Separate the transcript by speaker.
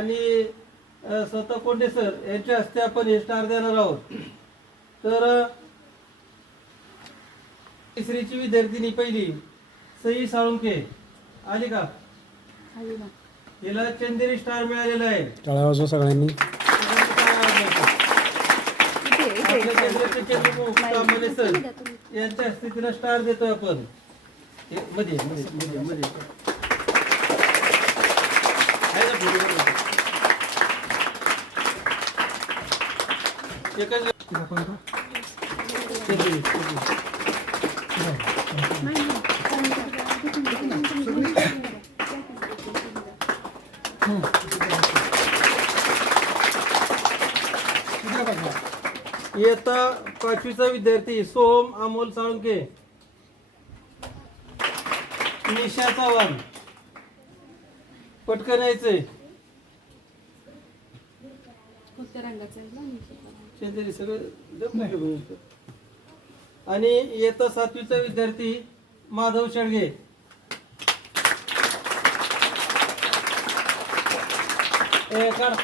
Speaker 1: आणि स्वतः Conde sir यांच्या हस्ते आपण हे स्टार देणार आहोत. तर तिसरीची विद्यार्थिनी पहिली सई साळुंके आली का? हिला चंदेरी स्टार मिळालेला आहे.
Speaker 2: टाळ्या वाजवा सगळ्यांनी.
Speaker 1: सर यांच्या हस्ते तिला स्टार देतोय आपण. मध्ये मध्ये मध्ये मध्ये आहे ना पुढे? एकच चंदेरी, चंदेरी. इयत्ता पाचवीचा विद्यार्थी सोम अमोल साळुंके. निशा चव्हाण पटकन यायचंय. शेजारी सगळं जपून घेऊन येतो. आणि इयत्ता सातवीचा विद्यार्थी माधव शेळगे. ए काढ.